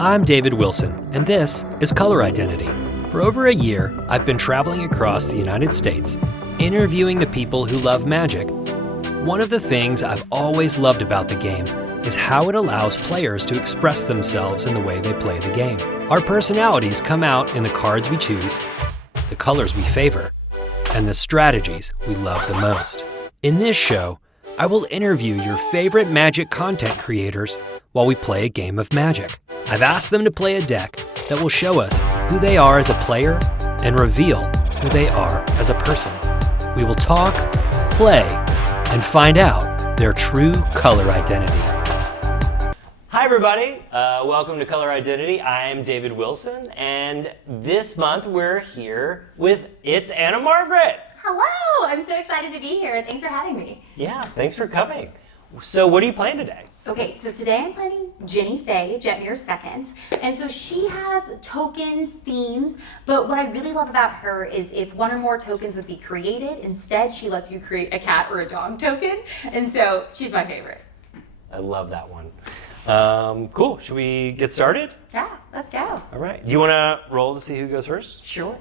I'm David Wilson, and this is Color Identity. For over a year, I've been traveling across the United States, interviewing the people who love magic. One of the things I've always loved about the game is how it allows players to express themselves in the way they play the game. Our personalities come out in the cards we choose, the colors we favor, and the strategies we love the most. In this show, I will interview your favorite Magic content creators while we play a game of Magic. I've asked them to play a deck that will show us who they are as a player and reveal who they are as a person. We will talk, play, and find out their true color identity. Hi everybody, welcome to Color Identity. I'm David Wilson, and this month we're here with It's Anna Margret. Hello, I'm so excited to be here. Thanks for having me. Yeah, thanks for coming. So what are you playing today? Okay, so today I'm playing Ginny Faye, Jetmir Second. And so she has tokens, themes, but what I really love about her is if one or more tokens would be created, instead she lets you create a cat or a dog token. And so she's my favorite. I love that one. Cool, should we get started? Yeah, let's go. All right, you want to roll to see who goes first? Sure.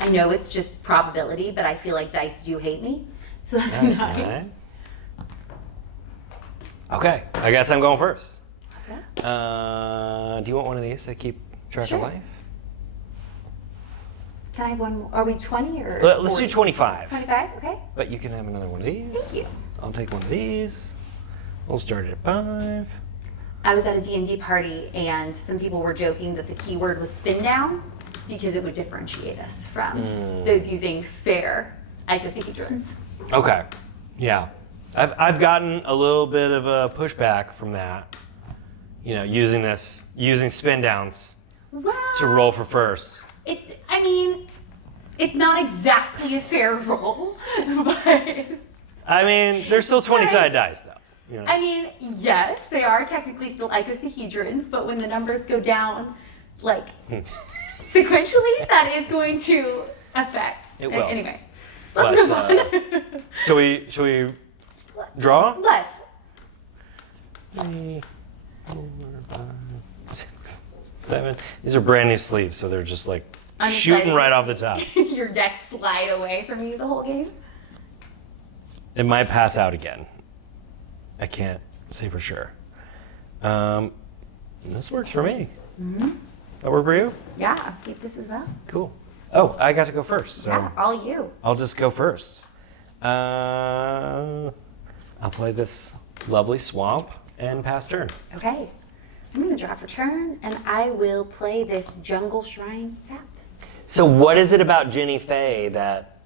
I know it's just probability, but I feel like dice do hate me. So that's a 9. Okay, I guess I'm going first. Let's go. Do you want one of these to keep track Sure. of life? Can I have one more? Are we 20 or Let's 40? do 25. 25, okay. But you can have another one of these. Thank you. I'll take one of these. We'll start at 5. I was at a D&D party and some people were joking that the keyword was spin down because it would differentiate us from those using fair icosahedrons. Okay, yeah. I've gotten a little bit of a pushback from that. You know, using spin downs Well, to roll for first. it's not exactly a fair roll, but I mean, they're still 20-sided dice, though. You know? I mean, yes, they are technically still icosahedrons, but when the numbers go down, like, sequentially, that is going to affect. It will. Anyway, let's move on. Should we draw? Let's. 3, 4, 5, 6, 7. These are brand new sleeves, so they're just like I'm shooting excited right to off the see top. your deck slide away from you the whole game. It might pass out again. I can't say for sure. This works for me. Mm-hmm. That work for you? Yeah, keep this as well. Cool. Oh, I got to go first. So Yeah, all you. I'll just go first. I'll play this lovely swamp and pass turn. Okay. I'm going to draw for turn, and I will play this Jungle Shrine Tapped. So what is it about Ginny Faye that,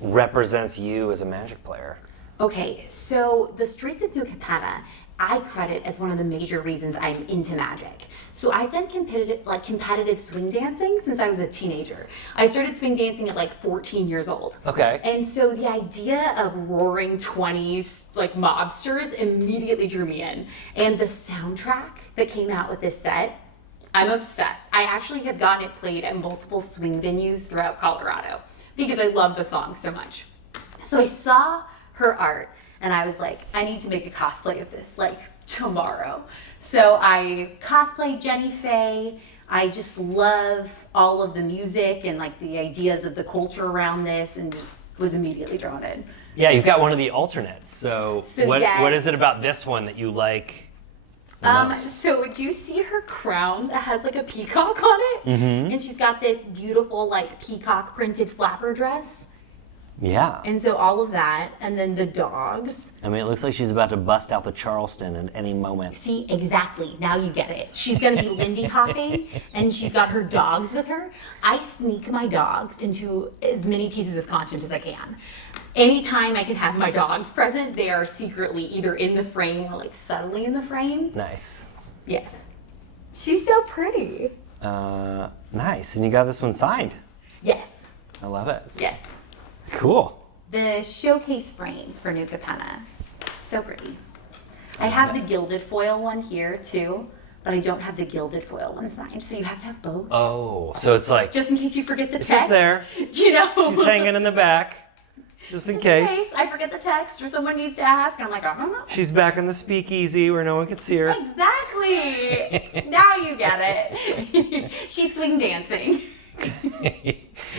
represents you as a Magic player? Okay, so the Streets of New Capenna, I credit as one of the major reasons I'm into Magic. So I've done competitive swing dancing since I was a teenager. I started swing dancing at 14 years old. Okay. And so the idea of roaring 20s mobsters immediately drew me in. And the soundtrack that came out with this set, I'm obsessed. I actually have gotten it played at multiple swing venues throughout Colorado because I love the song so much. So I saw her art and I was like, I need to make a cosplay of this tomorrow. So I cosplayed Ginny Faye. I just love all of the music and the ideas of the culture around this and just was immediately drawn in. Yeah, you've got one of the alternates. So what yes. is it about this one that you like the most? So do you see her crown that has a peacock on it? Mm-hmm. And she's got this beautiful peacock printed flapper dress. Yeah. And so all of that, and then the dogs. I mean, it looks like she's about to bust out the Charleston at any moment. See, exactly. Now you get it. She's going to be Lindy hopping, and she's got her dogs with her. I sneak my dogs into as many pieces of content as I can. Anytime I can have my dogs present, they are secretly either in the frame or subtly in the frame. Nice. Yes. She's so pretty. Nice. And you got this one signed. Yes. I love it. Yes. Cool. The showcase frame for New Capenna. So pretty. I have the gilded foil one here too, but I don't have the gilded foil one signed, so you have to have both. Oh, so it's Just in case you forget the it's text. just there. You know. She's hanging in the back. Just in case. I forget the text or someone needs to ask. And I'm like, I don't know. She's back in the speakeasy where no one can see her. Exactly. Now you get it. She's swing dancing.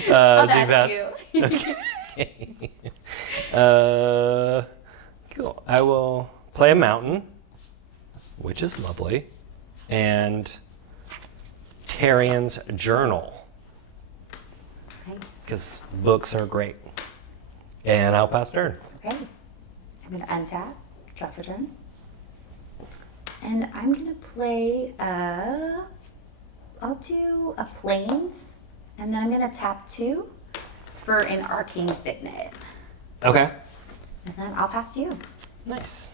I'll ask you. Okay. Cool. I will play a mountain, which is lovely, and Tarian's journal, because books are great. And I'll pass turn. Okay. I'm going to untap, drop the turn. And I'm going to play, I'll do a plains, and then I'm going to tap 2 for an arcane signet. Okay. And then I'll pass to you. Nice.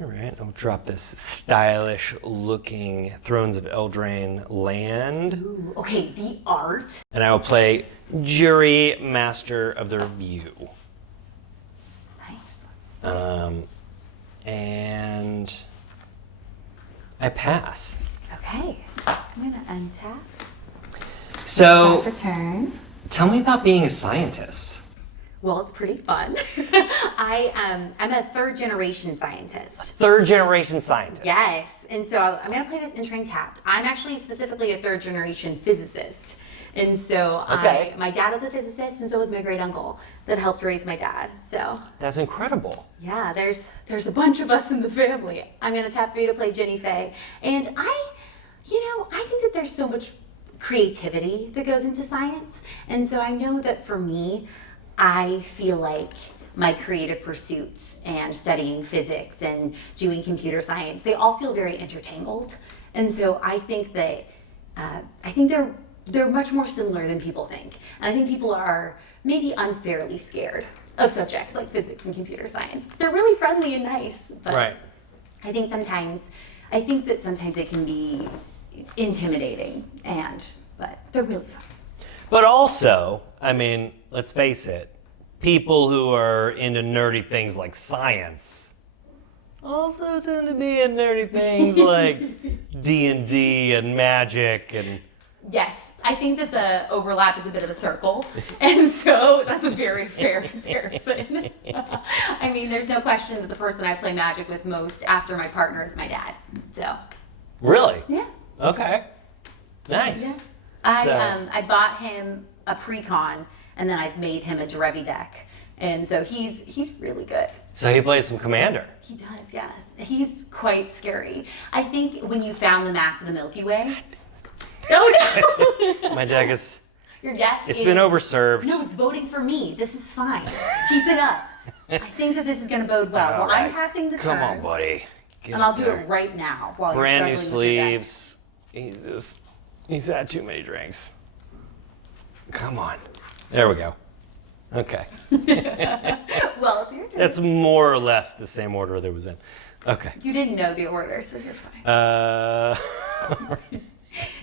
All right, I'll drop this stylish-looking Thrones of Eldraine land. Ooh, okay, the art. And I will play Jury Master of the Review. Nice. And I pass. Okay, I'm gonna untap. So, Tap for turn. tell me about being a scientist. Well, it's pretty fun. I'm a 3rd generation scientist. Third generation scientist. Yes, and so I'm gonna play this entering tapped. I'm actually specifically a 3rd generation physicist. And so Okay. my dad was a physicist, and so was my great uncle that helped raise my dad. So That's incredible. yeah, there's a bunch of us in the family. I'm gonna tap 3 to play Jenny Faye. And I think that there's so much creativity that goes into science. And so I know that for me, I feel like my creative pursuits and studying physics and doing computer science, they all feel very intertangled. And so I think that they're much more similar than people think. And I think people are maybe unfairly scared of subjects like physics and computer science. They're really friendly and nice, but Right. I think that sometimes it can be intimidating, but they're really fun. But also, I mean, let's face it, people who are into nerdy things like science also tend to be in nerdy things like D&D and magic and... Yes, I think that the overlap is a bit of a circle, and so that's a very fair comparison. I mean, there's no question that the person I play magic with most after my partner is my dad. So. Really? Yeah. Okay. Nice. Yeah. I bought him a pre-con, and then I've made him a Derevi deck, and so he's really good. So he plays some Commander. He does, yes. He's quite scary. I think when you found the mass of the Milky Way. Oh no! My deck is... Your deck It's been overserved. No, it's voting for me. This is fine. Keep it up. I think that this is going to bode well. All Well, I'm right. passing the Come turn. on, buddy. Get And I'll up do there. it right now while Brand new you're struggling with sleeves. He's had too many drinks. Come on. There we go. Okay. the deck. Well, it's your turn. That's more or less the same order that was in. Okay. You didn't know the order, so you're fine.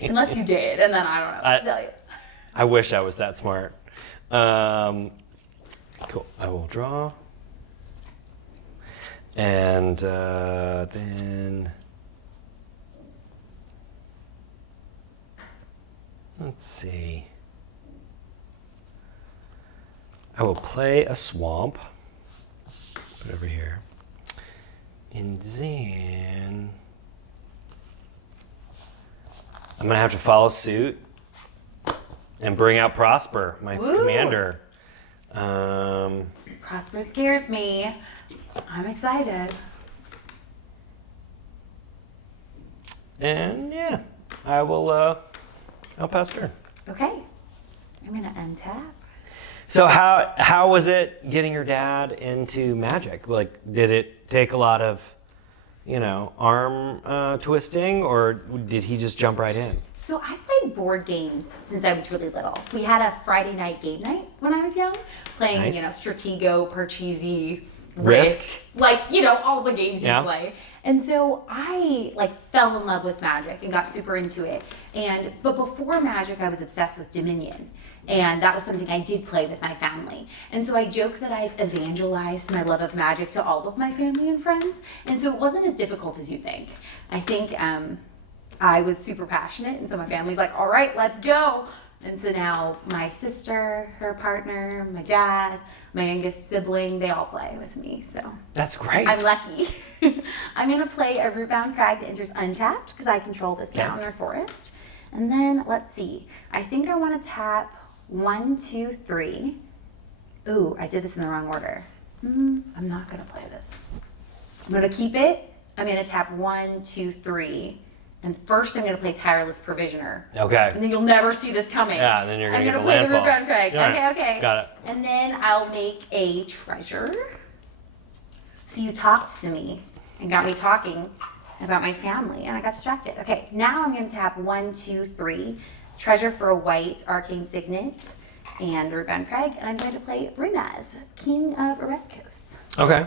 Unless you did, and then I don't know what to tell you. I wish I was that smart. Cool. I will draw. And then... Let's see. I will play a swamp. Put it over here. And then... I'm going to have to follow suit and bring out Prosper, my Woo. commander. Prosper scares me. I'm excited. And yeah, I will, I'll pass turn. Okay. I'm going to untap. So how was it getting your dad into magic? Like, did it take a lot of, arm twisting, or did he just jump right in? So I've played board games since I was really little. We had a Friday night game night when I was young, playing, Nice. Stratego, Parcheesi, Risk. All the games you play. And so I fell in love with Magic and got super into it. But before Magic, I was obsessed with Dominion. And that was something I did play with my family. And so I joke that I've evangelized my love of Magic to all of my family and friends. And so it wasn't as difficult as you think. I think I was super passionate, and so my family's like, all right, let's go. And so now my sister, her partner, my dad, my youngest sibling, they all play with me. So That's great. I'm lucky. I'm going to play a root-bound crag that enters untapped because I control this mountain or forest. And then, let's see. I think I want to tap 1, 2, 3. Ooh, I did this in the wrong order. I'm not going to play this. I'm going to keep it. I'm going to tap 1, 2, 3. And first I'm going to play Tireless Provisioner. Okay. And then you'll never see this coming. Yeah, and then you're going to get the play the landfall. root-bound crag. Right. Okay. Got it. And then I'll make a treasure. So you talked to me and got me talking about my family, and I got distracted. Okay, now I'm going to tap 1, 2, 3, treasure for a white arcane signet and root-bound crag, and I'm going to play Rimaz, King of Oreskos. Okay.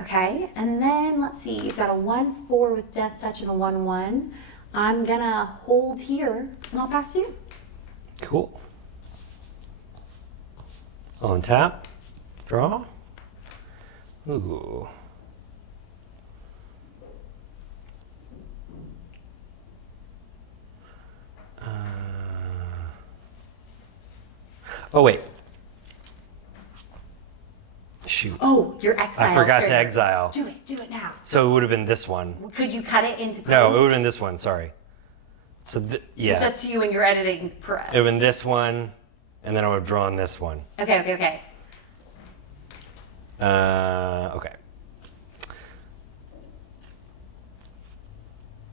Okay, and then let's see, you've got a 1-4 with Death Touch and a 1-1. I'm gonna hold here, and I'll pass to you. Cool. On tap. Draw. Ooh. Oh, wait. Shoot. Oh, your exile. I forgot to trigger. exile. Do it now. So it would have been this one. Could you cut it into place? No, it would have been this one. Sorry. So, It's yeah. up to you when you're editing. It would have been this one, and then I would have drawn this one. Okay. Okay.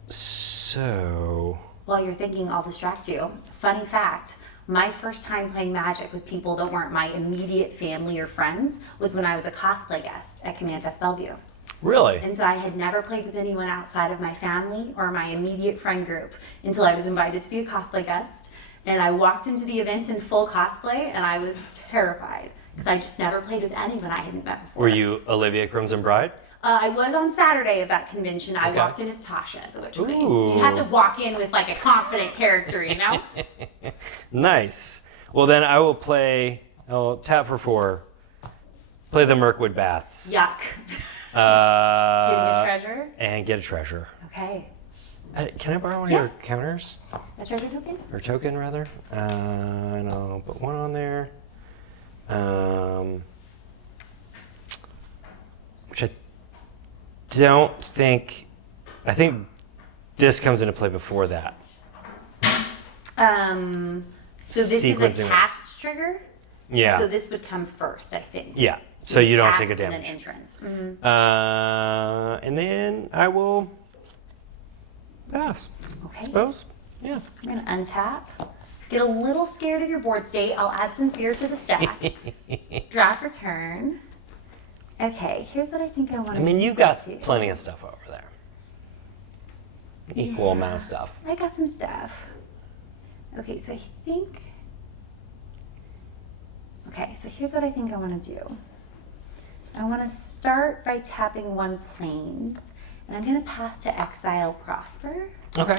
So. While you're thinking, I'll distract you. Funny fact, my first time playing Magic with people that weren't my immediate family or friends was when I was a cosplay guest at Command Fest Bellevue. Really? And so I had never played with anyone outside of my family or my immediate friend group until I was invited to be a cosplay guest. And I walked into the event in full cosplay, and I was terrified because I just never played with anyone I hadn't met before. Were you Olivia Crimson Bride? I was on Saturday of that convention. I Okay. walked in as Tasha, the Witch Queen. Ooh. You have to walk in with like a confident character, you know? Nice. Well, then I will play. I'll tap for 4. Play the Mirkwood Baths. Yuck. Getting a treasure? And get a treasure. Okay. Can I borrow one Yeah. of your counters? A treasure token? Or token, rather? And I'll put 1 on there. Which I don't think. I think this comes into play before that. So this is a Sequencing cast trigger? Yeah. So this would come first, I think. Yeah. So you don't Cast take a and then damage. entrance. And then I will pass. Okay. Suppose. Yeah. I'm going to untap. Get a little scared of your board state. I'll add some fear to the stack. Draw for turn. Okay, here's what I think I want to I mean, you've got plenty of stuff over there. Equal Yeah. amount of stuff. I got some stuff. Okay, so I think. Okay, so here's what I think I want to do. I want to start by tapping 1 plains, and I'm going to path to exile Prosper. Okay.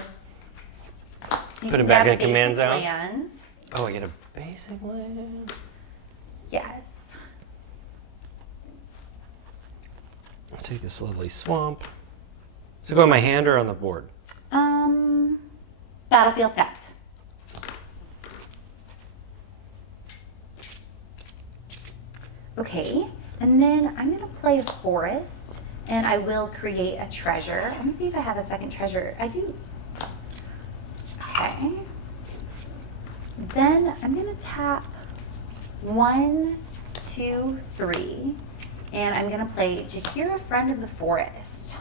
So you Put can it back grab in the command basic zone? lands. Oh, I get a basic land. Yes. I'll take this lovely swamp. So go on my hand or on the board? Battlefield tapped. Okay, and then I'm gonna play a forest, and I will create a treasure. Let me see if I have a second treasure. I do. Okay. Then I'm gonna tap 1, 2, 3, and I'm gonna play Jahira, Friend of the Forest.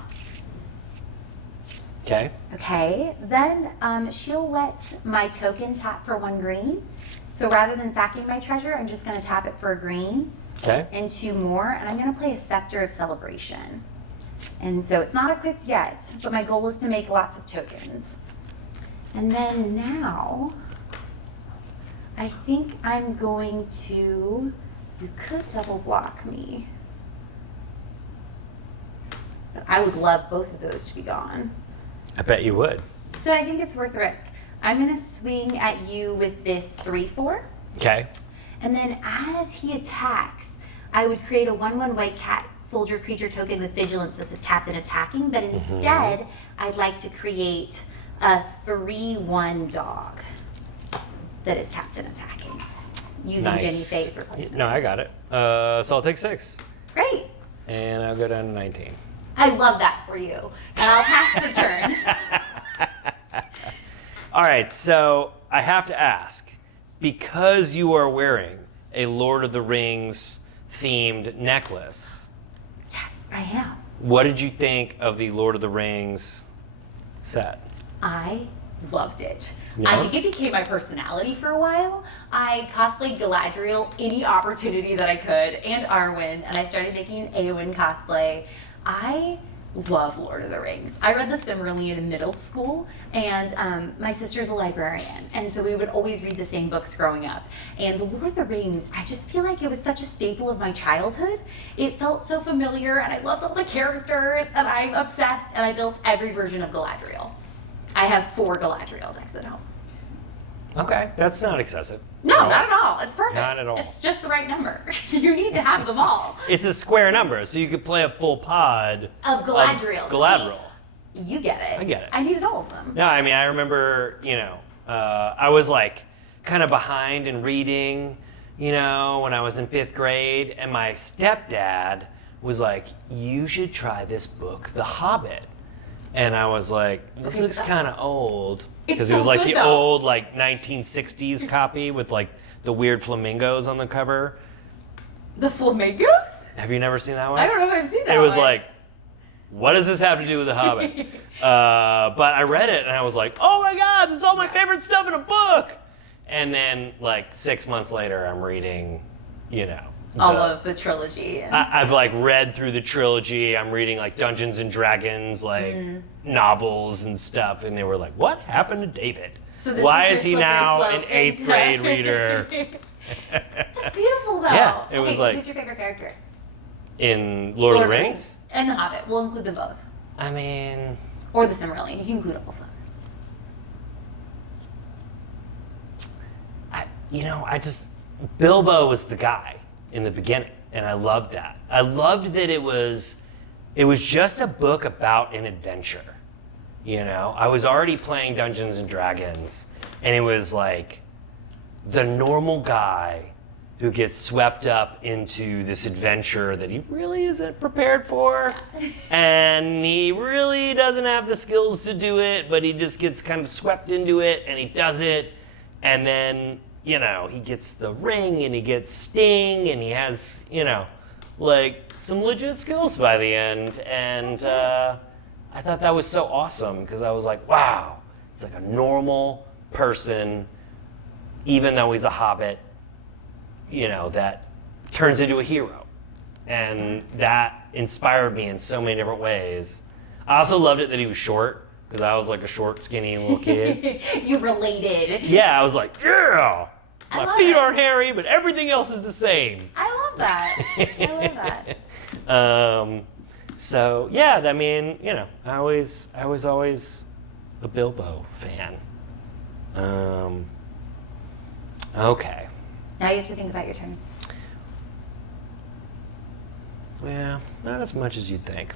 Okay. Okay, then she'll let my token tap for 1 green. So rather than sacking my treasure, I'm just gonna tap it for a green Okay. and 2 more, and I'm gonna play a Scepter of Celebration. And so it's not equipped yet, but my goal is to make lots of tokens. And then now, I think I'm going to, you could double block me. But I would love both of those to be gone. I bet you would. So I think it's worth the risk. I'm gonna swing at you with this 3/4, Okay. and then as he attacks, I would create a 1/1 white cat soldier creature token with vigilance that's tapped and attacking, but instead, I'd like to create A 3/1 dog that is tapped and attacking. Using Jenny Faye's replacement. No, I got it. So I'll take 6. Great. And I'll go down to 19. I love that for you. And I'll pass the turn. All right, so I have to ask, because you are wearing a Lord of the Rings themed necklace. Yes, I am. What did you think of the Lord of the Rings set? I loved it. Yeah? I think it became my personality for a while. I cosplayed Galadriel any opportunity that I could, and Arwen, and I started making an Eowyn cosplay. I love Lord of the Rings. I read the Silmarillion in middle school, and my sister's a librarian, and so we would always read the same books growing up. And the Lord of the Rings, I just feel like it was such a staple of my childhood. It felt so familiar, and I loved all the characters, and I'm obsessed, and I built every version of Galadriel. I have 4 Galadriel decks at home. Okay, that's not excessive. No, not at all. It's perfect. Not at all. It's just the right number. You need to have them all. It's a square number, so you could play a full pod Of Galadriel. Galadriel. See, you get it. I get it. I needed all of them. No, I mean, I remember, I was like kind of behind in reading, when I was in 5th grade, and my stepdad was like, you should try this book, The Hobbit. And I was like, this looks kind of old. Because it was like the old 1960s copy with like the weird flamingos on the cover. The flamingos? Have you never seen that one? I don't know if I've seen that It was one. like, what does this have to do with The Hobbit? But I read it and I was like, oh my God, this is all my favorite stuff in a book. And then like 6 months later, I'm reading, all of the trilogy. And... I've like read through the trilogy. I'm reading like Dungeons and Dragons, novels and stuff. And they were like, what happened to David? So this Why is is he your now slippery an slope 8th into- grade reader? That's beautiful though. Yeah, it okay, was so like- who's your favorite character? In Lord of the Rings? And The Hobbit. We'll include them both. I mean... Or the Silmarillion. You can include all of them. Bilbo was the guy in the beginning, and I loved that. I loved that it was just a book about an adventure. I was already playing Dungeons and Dragons, and it was like the normal guy who gets swept up into this adventure that he really isn't prepared for, and he really doesn't have the skills to do it, but he just gets kind of swept into it, and he does it, and then he gets the ring and he gets Sting and he has, some legit skills by the end. And I thought that was so awesome because I was like, wow, it's like a normal person, even though he's a hobbit, that turns into a hero. And that inspired me in so many different ways. I also loved it that he was short because I was like a short, skinny little kid. You related. Yeah, I was like, yeah! My feet it. aren't hairy, but everything else is the same. I love that. I love that. So yeah, I mean, I was always a Bilbo fan. Okay. Now you have to think about your turn. Well, not as much as you'd think.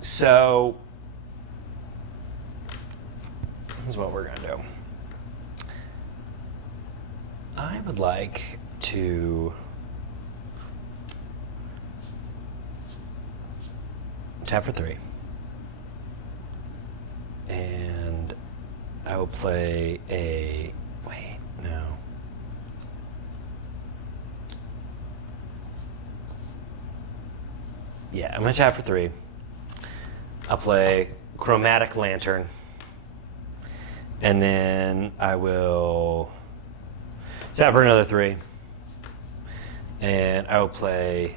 So this is what we're gonna do. I would like to tap for 3. And I will play a... Wait, no. Yeah, I'm going to tap for 3. I'll play Chromatic Lantern. And then I will... tap for another 3. And I will play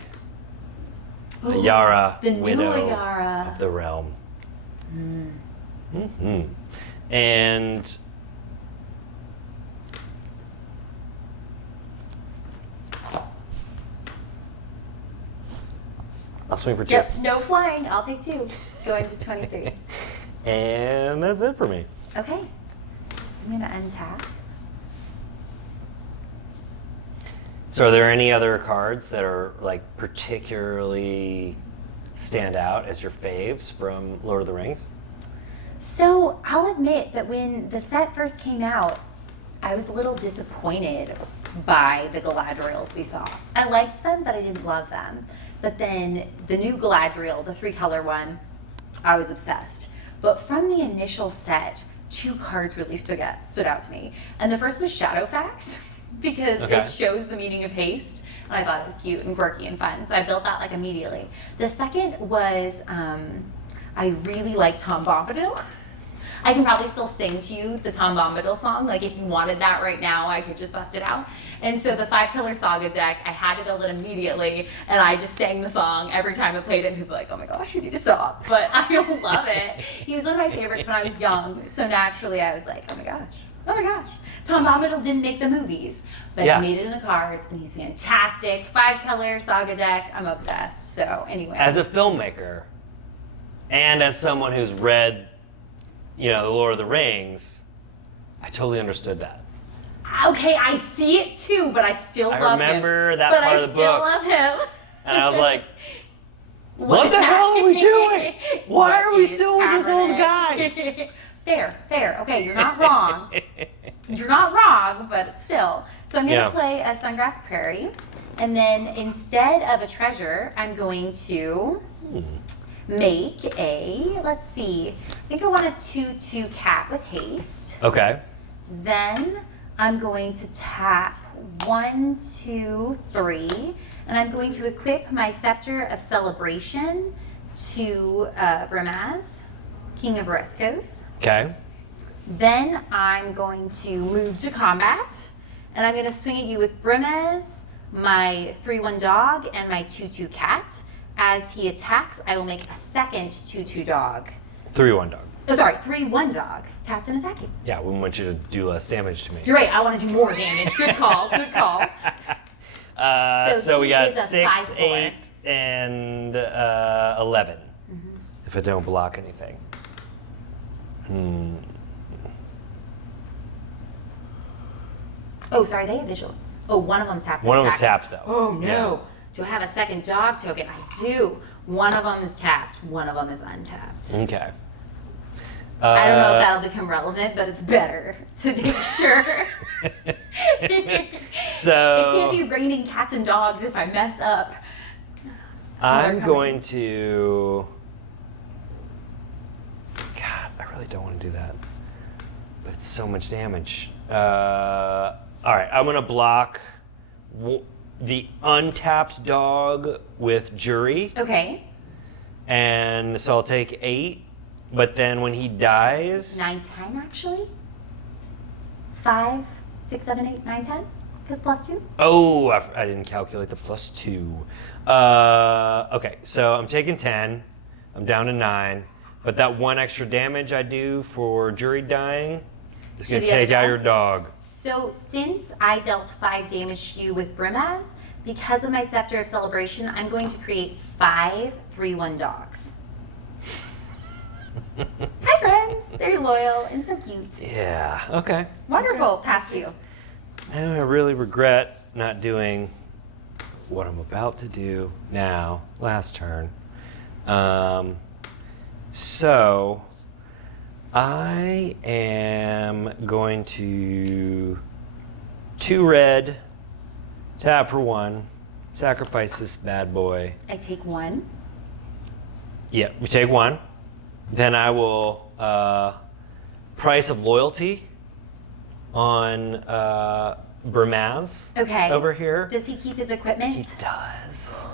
Ayara, the new Widow Ayara. of the Realm. Mm-hmm. And I'll swing for 2. Yep, no flying. I'll take 2. Going to 23. And that's it for me. Okay. I'm going to untap. So are there any other cards that are like particularly stand out as your faves from Lord of the Rings? So I'll admit that when the set first came out, I was a little disappointed by the Galadriels we saw. I liked them, but I didn't love them. But then the new Galadriel, the 3-color one, I was obsessed. But from the initial set, 2 cards really stood out to me. And the first was Shadowfax, because it shows the meaning of haste. And I thought it was cute and quirky and fun. So I built that like immediately. The second was, I really like Tom Bombadil. I can probably still sing to you the Tom Bombadil song. Like if you wanted that right now, I could just bust it out. And so the 5-color Saga deck, I had to build it immediately, and I just sang the song every time I played it. And people were like, oh my gosh, you need to stop. But I love it. He was one of my favorites when I was young. So naturally I was like, oh my gosh. Tom Bombadil didn't make the movies, but he made it in the cards, and he's fantastic. 5-color Saga deck, I'm obsessed. So anyway. As a filmmaker, and as someone who's read, The Lord of the Rings, I totally understood that. Okay, I see it too, but I still love him. I remember that part of the book. But I still love him. And I was like, what the hell are we doing? Why are we still with this old guy? Fair. Okay, you're not wrong. You're not wrong, but still. So I'm going to play a Sungrass Prairie. And then instead of a treasure, I'm going to make a, let's see, I think I want a 2/2 cat with haste. Okay. Then I'm going to tap 1, 2, 3, and I'm going to equip my Scepter of Celebration to Brimaz, King of Reskos. Okay. Then I'm going to move to combat, and I'm going to swing at you with Brimaz, my 3/1 dog, and my 2/2 cat. As he attacks, I will make a second 2/2 dog. 3/1 dog. Oh, sorry, 3/1 dog, tapped and attacking. Yeah, we want you to do less damage to me. You're right, I want to do more damage. Good call. So we got is a 6, 5/4. 8, and 11. If I don't block anything. Oh, sorry, they have visuals. Oh, one of them's tapped. One of them's tapped, though. Oh, no. Do I have a second dog token? I do. One of them is tapped. One of them is untapped. Okay. I don't know if that'll become relevant, but it's better to make sure. So it can't be raining cats and dogs if I mess up. I'm going to. God, I really don't want to do that, but it's so much damage. All right, I'm gonna block the untapped dog with Jury. Okay. And so I'll take 8, but then when he dies. 9, 10 actually. 5, 6, 7, 8, 9, 10. Because +2. Oh, I didn't calculate the +2. Okay, so I'm taking 10. I'm down to 9. But that 1 extra damage I do for Jury dying is going to take out your dog. So since I dealt 5 damage to you with Brimaz, because of my Scepter of Celebration, I'm going to create 5 3/1 dogs. Hi friends! They're loyal and so cute. Yeah, okay. Wonderful. Past you. And I really regret not doing what I'm about to do now, last turn. So I am going to 2 red, tap for 1, sacrifice this bad boy. I take 1. Yeah, we take 1. Then I will Price of Loyalty on Brimaz. Okay. Over here. Does he keep his equipment? He does.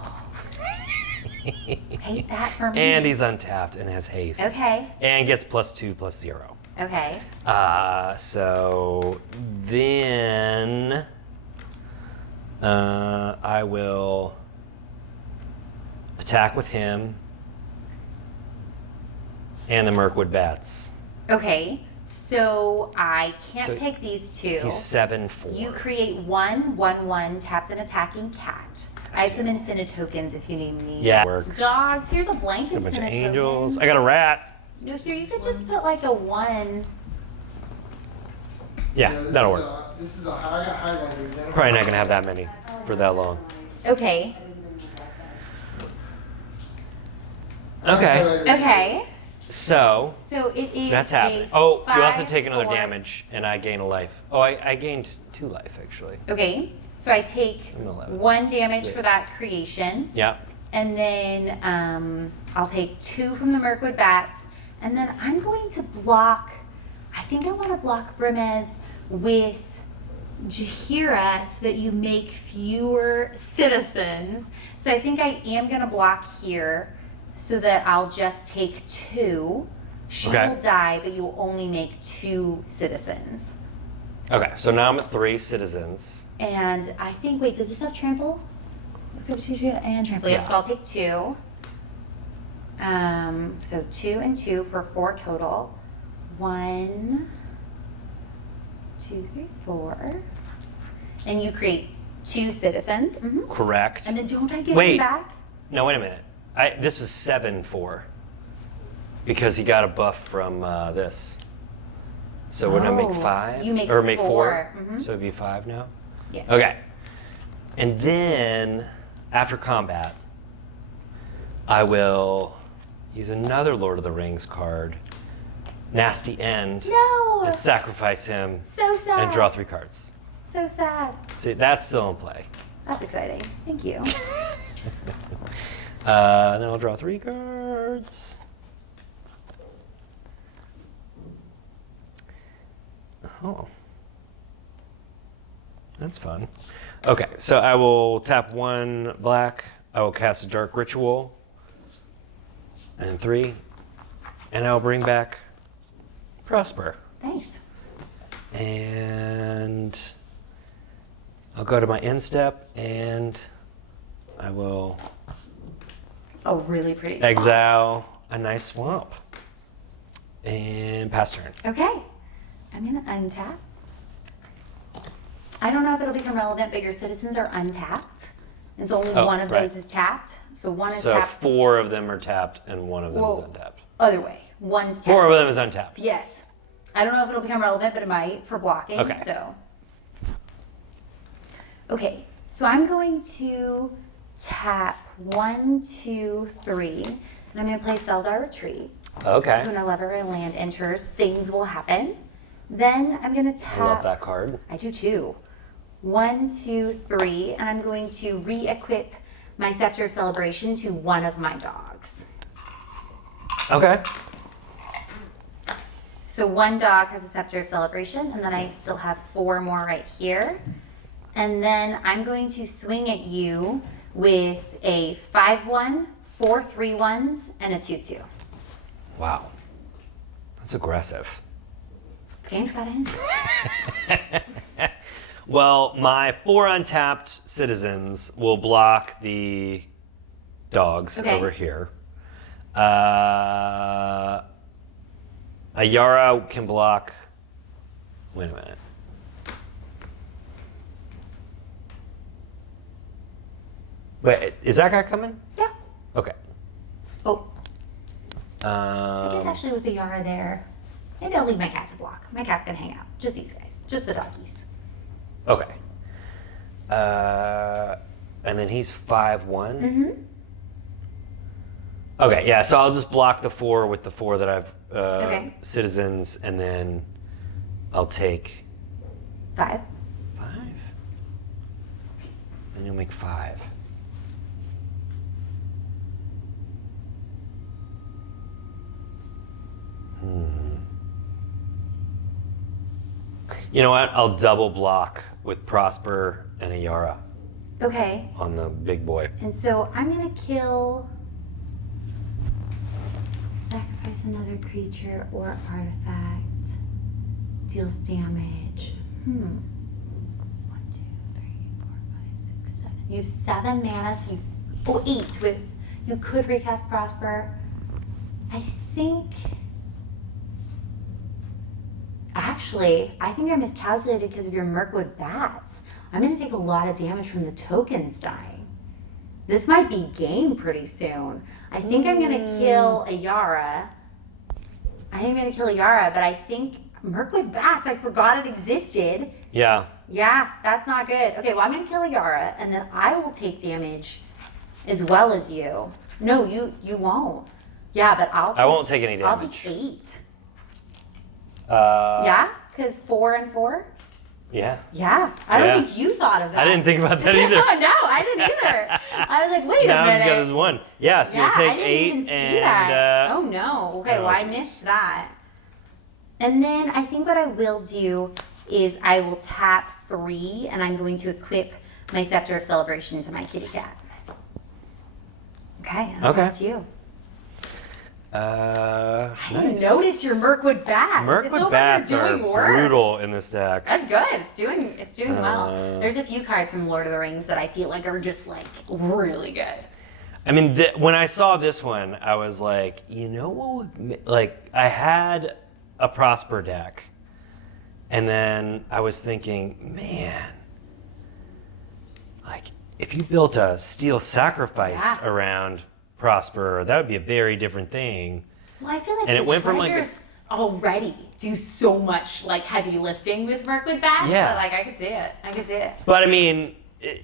Hate that for me. And he's untapped and has haste. Okay. And gets +2/+0. Okay. So then I will attack with him and the Mirkwood Bats. Okay. So I can't So take these 2. He's 7/4. You create 1/1/1 tapped and attacking cat. I have some infinite tokens if you need me. Yeah. Work. Dogs. Here's a blank A bunch infinite of angels. token. I got a rat. No, here you could just put like a 1. Yeah, that'll work. This is a highlighter. Probably not gonna have that many for that long. Okay. Okay. Okay. So it is that's a happening. Oh, you also 5, take another 4. damage, and I gain a life. Oh, I gained 2 life, actually. Okay, so I take I'm 11. 1 damage So- for that creation. Yeah. And then I'll take 2 from the Mirkwood Bats. And then I'm going to block, I think I want to block Brimez with Jahira so that you make fewer citizens. So I think I am going to block here so that I'll just take 2. She Okay. will die, but you will only make 2 citizens. Okay, so now I'm at 3 citizens. And I think, wait, does this have trample? And trample. Yeah. Yep, so I'll take 2. So 2 and 2 for 4 total. 1, 2, 3, 4. And you create 2 citizens. Mm-hmm. Correct. And then don't I get Wait. him back? No, wait a minute. This was 7-4 because he got a buff from this. So wouldn't I make 5? you make or make 4? 4. Mhm. So it'd be 5 now. Yes. Okay. And then after combat, I will use another Lord of the Rings card, Nasty End, No! and sacrifice him So sad. and draw 3 cards. So sad. See, that's still in play. That's exciting. Thank you. Then I'll draw 3 cards. Oh. That's fun. Okay, so I will tap 1 black. I will cast a Dark Ritual. And 3. And I'll bring back Prosper. Thanks. And I'll go to my end step and I will Oh, really pretty spot. exile a nice swamp. And pass turn. Okay. I'm going to untap. I don't know if it'll become relevant, but your citizens are untapped. And so only Oh, one of right. those is tapped. So one is So tapped 4 of them are tapped and 1 of them is Well, untapped. other way. One's tapped. 4 of them is untapped. Yes. I don't know if it'll become relevant, but it might for blocking. Okay. So. Okay. So I'm going to tap 1, 2, 3. And I'm going to play Feldar Retreat. Okay. So whenever a land enters, things will happen. Then I'm going to tap. I love that card. I do too. 1, 2, 3, and I'm going to re-equip my Scepter of Celebration to one of my dogs. Okay. So 1 dog has a Scepter of Celebration, and then I still have 4 more right here. And then I'm going to swing at you with a 5-1, 4 3-1s, and a 2-2. Wow. That's aggressive. The game's got to end. Well, my 4 untapped citizens will block the dogs Okay. over here. Ayara can block. Wait a minute. Wait, is that guy coming? Yeah. Okay. Oh, I guess actually with the Yara there, maybe I'll leave my cat to block. My cat's going to hang out. Just these guys. Just the doggies. Okay. And then he's 5-1. Mm-hmm. Okay, yeah. So I'll just block the 4 with the 4 that I've Okay. citizens, and then I'll take 5. 5. And you'll make 5. You know what? I'll double block with Prosper and Ayara Okay. on the big boy. And so I'm going to kill, sacrifice another creature or artifact, deals damage. 1, 2, 3, 4, 5, 6, 7. You have 7 mana, so you, 8 with, you could recast Prosper. I think, actually, I think I miscalculated because of your Mirkwood Bats. I'm going to take a lot of damage from the tokens dying. This might be game pretty soon. I think I'm going to kill Ayara. I think I'm going to kill Ayara, but I think Mirkwood Bats, I forgot it existed. Yeah. Yeah, that's not good. Okay, well, I'm going to kill Ayara, and then I will take damage as well as you. No, you won't. Yeah, but I'll take, I won't take any I'll damage. take 8. Uh, Yeah? Because 4 and 4? Yeah. Yeah. I don't Yeah. think you thought of that. I didn't think about that either. No, I didn't either. I was like, wait a Now I minute. just got this 1. Yeah, so Yeah, you'll take I didn't 8 even see and that. Oh no. Okay, oh, well I geez. missed that. And then I think what I will do is I will tap 3 and I'm going to equip my Scepter of Celebration to my kitty cat. Okay, and Okay. that's you. I didn't Nice. notice your Mirkwood bats. It's Mirkwood over bats here are doing work. brutal in this deck. That's good. It's doing well. Uh, There's a few cards from Lord of the Rings that I feel like are just like really good. I mean, when I saw this one, I was like, you know what? Like, I had a Prosper deck, and then I was thinking, man, like, if you built a Steel Sacrifice Yeah. around Prosper, that would be a very different thing. Well, I feel like And the it went from, like, treasures already do so much like heavy lifting with Mirkwood bats. Yeah. But, like I could see it. But I mean,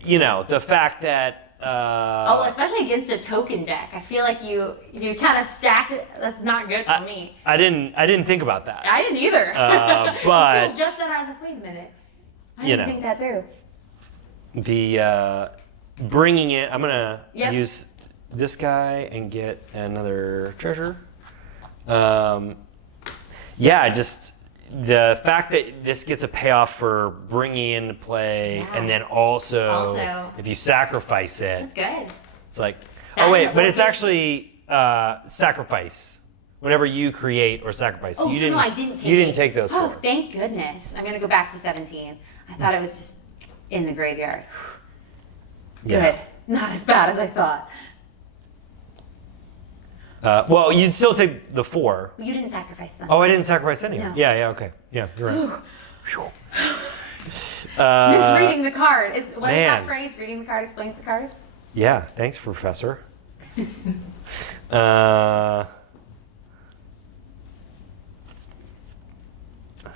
you know, the fact that Oh, especially against a token deck. I feel like you kind of stack it. That's not good for me. I didn't think about that. I didn't either. but Until just then, I was like, wait a minute. I You didn't know. think that through. the bringing it, I'm gonna Yep. use this guy and get another treasure. Yeah, just the fact that this gets a payoff for bringing into play, Yeah. and then also, Also- if you sacrifice That's it, good. it's like, That oh wait, and but the it's actually sacrifice. Whenever you create or sacrifice, Oh, you so didn't. no, I didn't take You didn't it. take those. Oh, four. thank goodness. I'm gonna go back to 17. I thought it was just in the graveyard. Yeah. Good. Not as bad as I thought. Well, you'd still take the 4. You didn't sacrifice them. Oh, I didn't sacrifice any. No. Yeah, okay. Yeah, you're right. Phew. Misreading the card. What is that man. phrase? Reading the card explains the card? Yeah, thanks, Professor.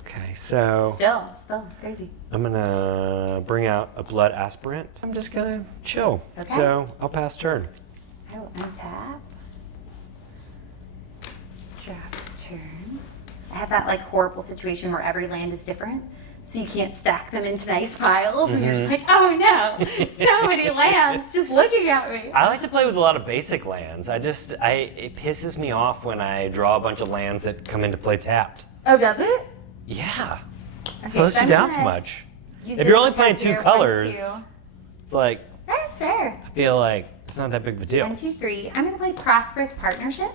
Okay, so Still crazy. I'm gonna bring out a blood aspirant. I'm just gonna chill. Okay. So I'll pass turn. I will untap. Draft turn. I have that like horrible situation where every land is different. So you can't stack them into nice piles, and you're just like, oh no, so many lands just looking at me. I like to play with a lot of basic lands. It pisses me off when I draw a bunch of lands that come into play tapped. Oh, does it? Yeah. Okay, Slows so you I'm down so gonna much. use If this you're only to playing try 2 to- colors, 1, 2. it's like, That's fair. I feel like it's not that big of a deal. 1, 2, 3. I'm gonna play Prosperous Partnership.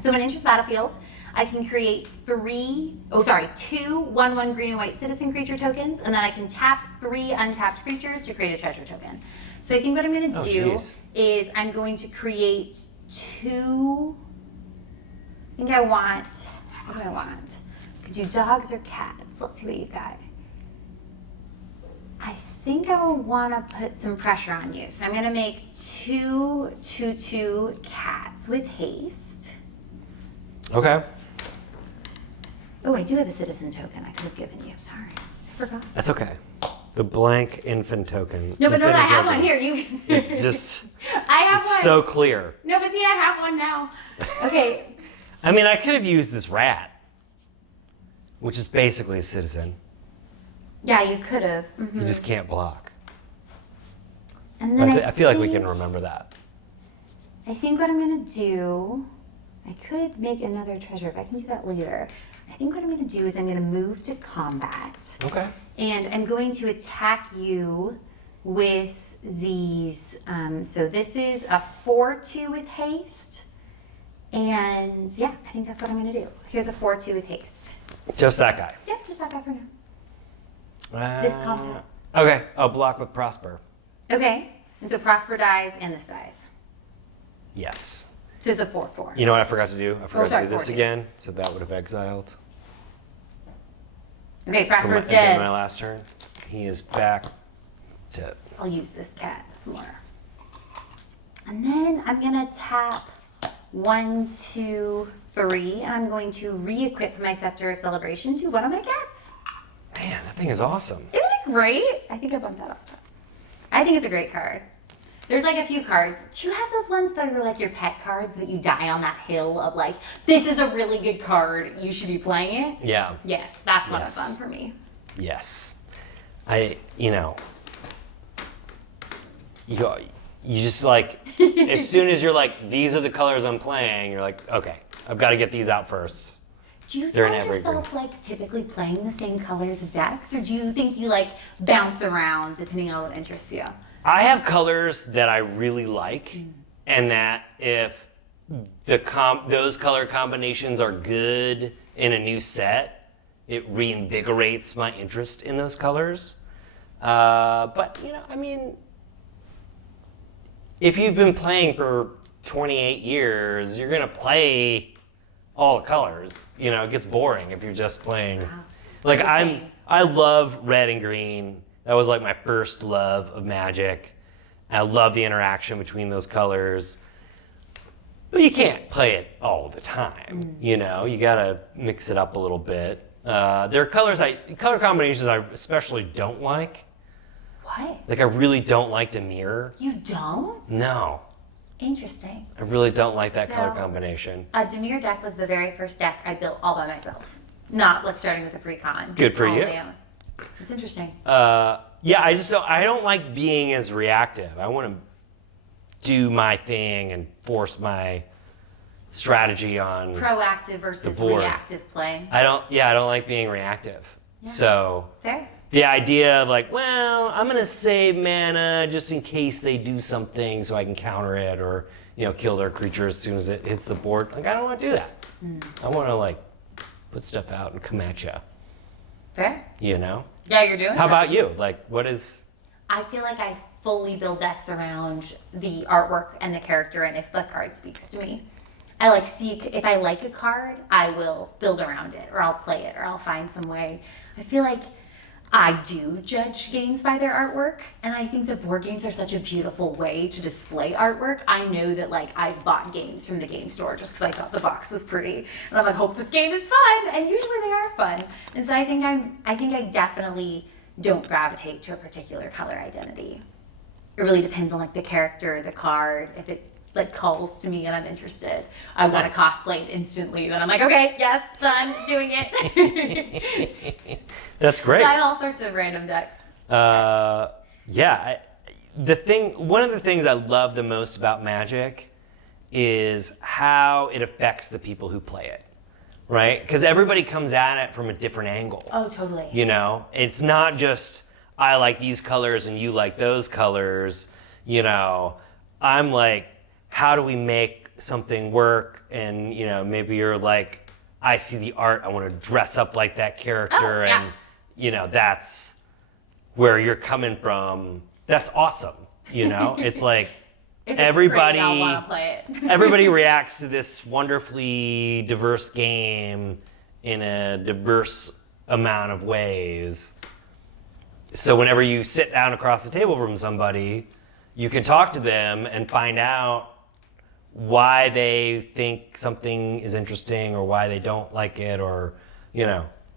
So when it enters battlefield, I can create 2 1/1 green and white citizen creature tokens, and then I can tap 3 untapped creatures to create a treasure token. So I think what I'm gonna Oh, do jeez. is I'm going to create 2. I think I want. What do I want? I could do dogs or cats. Let's see what you've got. I think I will want to put some pressure on you. So I'm going to make 2 2/2 cats with haste. Okay. Oh, I do have a citizen token I could have given you. Sorry. I forgot. That's okay. The blank infant token. No, but no, I Infinite have one tokens. here. You. It's just I have one. so clear. No, but see, I have one now. Okay. I mean, I could have used this rat, which is basically a citizen. Yeah, you could have. You just can't block. And then But I feel like we can remember that. I think what I'm gonna do, I could make another treasure, but I can do that later. I think what I'm gonna do is I'm gonna move to combat. Okay. And I'm going to attack you with these. So this is a 4/2 with haste. And yeah, I think that's what I'm gonna do. Here's a 4/2 with haste. Just that guy. Yep, just that guy for now. This combat. Okay, I'll block with Prosper. Okay, and so Prosper dies and this dies. Yes. So it's a 4/4. You know what I forgot to do? I forgot sorry, to do this 4-2. again, so that would have exiled. Okay, Prosper's At the end of dead. my last turn. He is back to. I'll use this cat some more. And then I'm gonna tap 1, 2, 3, and I'm going to re-equip my Scepter of Celebration to one of my cats. Man, that thing is awesome. Isn't it great? I think I bumped that off the top. I think it's a great card. There's like a few cards. Do you have those ones that are like your pet cards that you die on that hill of like, this is a really good card, you should be playing it? Yeah. Yes, that's one of Yes. fun for me. Yes. You just like, as soon as you're like, these are the colors I'm playing, you're like, okay, I've got to get these out first. Do you They're find an evergreen. yourself like typically playing the same colors of decks, or do you think you like bounce around depending on what interests you? I have colors that I really like, and that if those color combinations are good in a new set, it reinvigorates my interest in those colors. But if you've been playing for 28 years, you're gonna play all the colors. It gets boring if you're just playing. Wow. Like Same. I love red and green. That was like my first love of Magic. I love the interaction between those colors. But you can't play it all the time. You gotta mix it up a little bit. There are color combinations I especially don't like. What? Like I really don't like to mirror. You don't? No, Interesting. I really don't like that So- color combination. A Demir deck was the very first deck I built all by myself. Not like starting with a pre-con. Good just for all you. my own. It's interesting. Yeah, I don't like being as reactive. I want to do my thing and force my strategy on. Proactive versus The board. reactive play. I don't like being reactive. Yeah. So Fair. the idea of like, well, I'm gonna save mana just in case they do something so I can counter it or kill their creature as soon as it hits the board. Like I don't want to do that. I want to like put stuff out and come at you. Fair. Yeah, you're doing How that. about you? Like, what is? I feel like I fully build decks around the artwork and the character and if the card speaks to me. I like see if I like a card, I will build around it or I'll play it or I'll find some way. I feel like I do judge games by their artwork, and I think that board games are such a beautiful way to display artwork. I know that like I've bought games from the game store just because I thought the box was pretty, and I'm like, hope this game is fun, and usually they are fun. And so I think I definitely don't gravitate to a particular color identity. It really depends on like the character, the card, if it like calls to me and I'm interested. I want Nice. to cosplay it instantly. Then I'm like, okay, yes, done, doing it. That's great. So I have all sorts of random decks. Yeah. One of the things I love the most about Magic is how it affects the people who play it, right? Because everybody comes at it from a different angle. Oh, totally. It's not just I like these colors and you like those colors. I'm like, how do we make something work? And maybe you're like, I see the art, I want to dress up like that character, Oh, yeah. and that's where you're coming from. That's awesome. It's like If it's everybody pretty, I'll want to play it. everybody reacts to this wonderfully diverse game in a diverse amount of ways. So whenever you sit down across the table from somebody, you can talk to them and find out why they think something is interesting or why they don't like it, or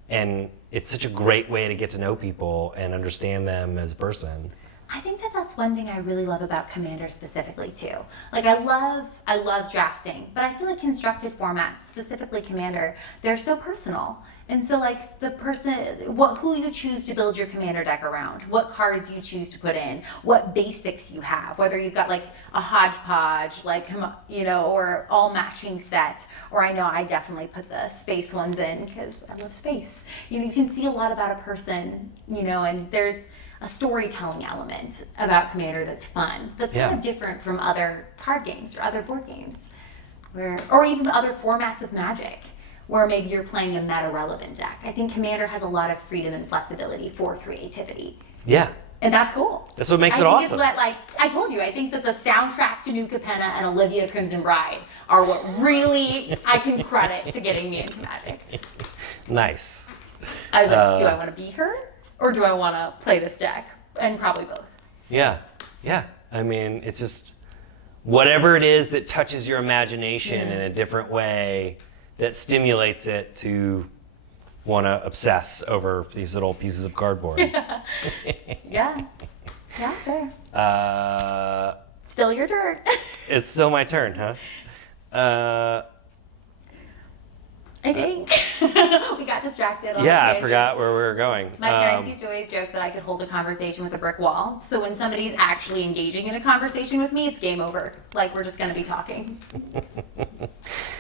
and it's such a great way to get to know people and understand them as a person. I think that that's one thing I really love about Commander specifically too. Like I love drafting, but I feel like constructed formats, specifically Commander, they're so personal. And so like the person, who you choose to build your Commander deck around, what cards you choose to put in, what basics you have, whether you've got like a hodgepodge, like, or all matching set, or I know I definitely put the space ones in because I love space. You can see a lot about a person, and there's a storytelling element about Commander that's fun, that's kind Yeah. of different from other card games or other board games, or even other formats of Magic, where maybe you're playing a meta-relevant deck. I think Commander has a lot of freedom and flexibility for creativity, Yeah. and that's cool. That's what makes I it think awesome. It's what, like I told you, I think that the soundtrack to New Capenna and Olivia Crimson Bride are what really I can credit to getting me into Magic. Nice. I was like, do I want to be her or do I want to play this deck? And probably both. Yeah. Yeah. I mean, it's just whatever it is that touches your imagination in a different way that stimulates it to want to obsess over these little pieces of cardboard. Yeah. Yeah, fair. Still your turn. It's still my turn, huh? I think. We got distracted. I forgot where we were going. My parents used to always joke that I could hold a conversation with a brick wall. So when somebody's actually engaging in a conversation with me, it's game over. Like, we're just going to be talking.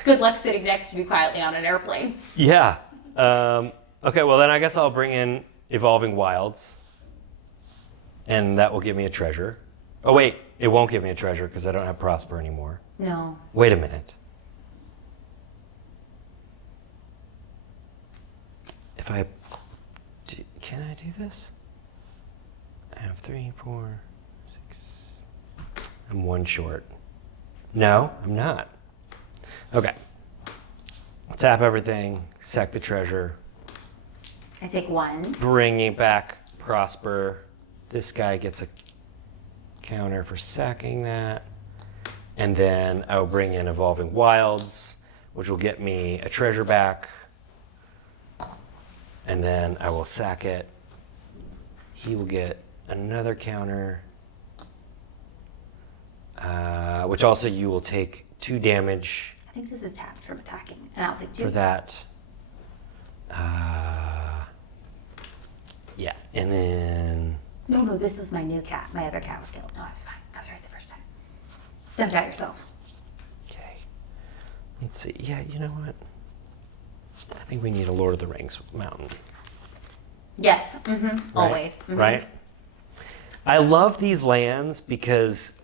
Good luck sitting next to me quietly on an airplane. Yeah. Okay, well then I guess I'll bring in Evolving Wilds. And that will give me a treasure. Oh wait, it won't give me a treasure because I don't have Prosper anymore. No. Wait a minute. Can I do this? I have 3, 4, 6. I'm 1 short. No, I'm not. Okay. Tap everything, sack the treasure. I take 1. Bringing back Prosper. This guy gets a counter for sacking that. And then I'll bring in Evolving Wilds, which will get me a treasure back. And then I will sack it. He will get another counter, which also you will take 2 damage. I think this is tapped from attacking, and I'll take 2. For that. Yeah, and then... No, this was my new cat. My other cat was killed. No, I was fine. I was right the first time. Don't die yourself. Okay. Let's see. Yeah, you know what? I think we need a Lord of the Rings mountain. Yes, Right? always. Mm-hmm. Right? I love these lands because...